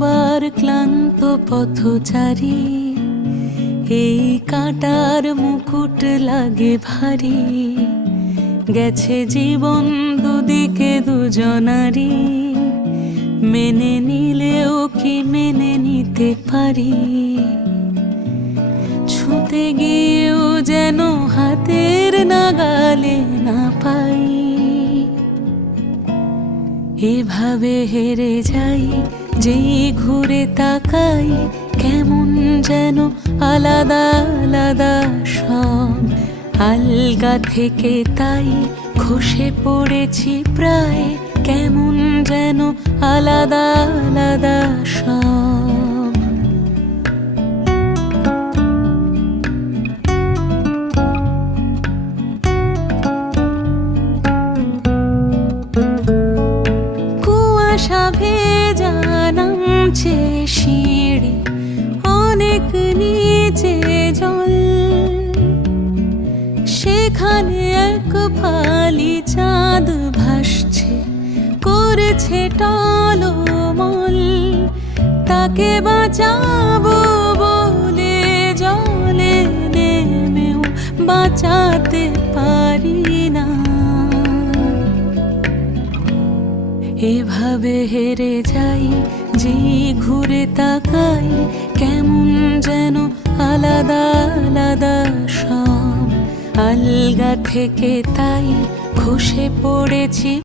কতবার ক্লান্ত পথচারী, এই কাঁটার মুকুট লাগে ভারী। গেছে জীবন দুদিকে দুজনারই, মেনে নিলেও কি মেনে নিতে পারি? ছুঁতে গিয়েও যেন হাতের নাগালে না পাই। এভাবে হেরে যাই, যেই ঘুরে তাকাই, কেমন যেন আলাদা আলাদা সব। আলগা থেকে তাই খসে পড়েছি প্রায়, কেমন যেন আলাদা আলাদা সব। কুয়াশা ভেজা নামছে সিঁড়ি, অনেক নিচে জল। সেখানে এক ফালি চাঁদ ভাসছে, করেছে টলমল। তাকে বাঁচাবো বলে জলে নেমেও বাঁচাতে পারি না। এভাবে হেরে যাই, যেই ঘুরে তাকাই, কেমন যেন আলাদা আলাদা সব। আলগা থেকে তাই খসে পড়েছি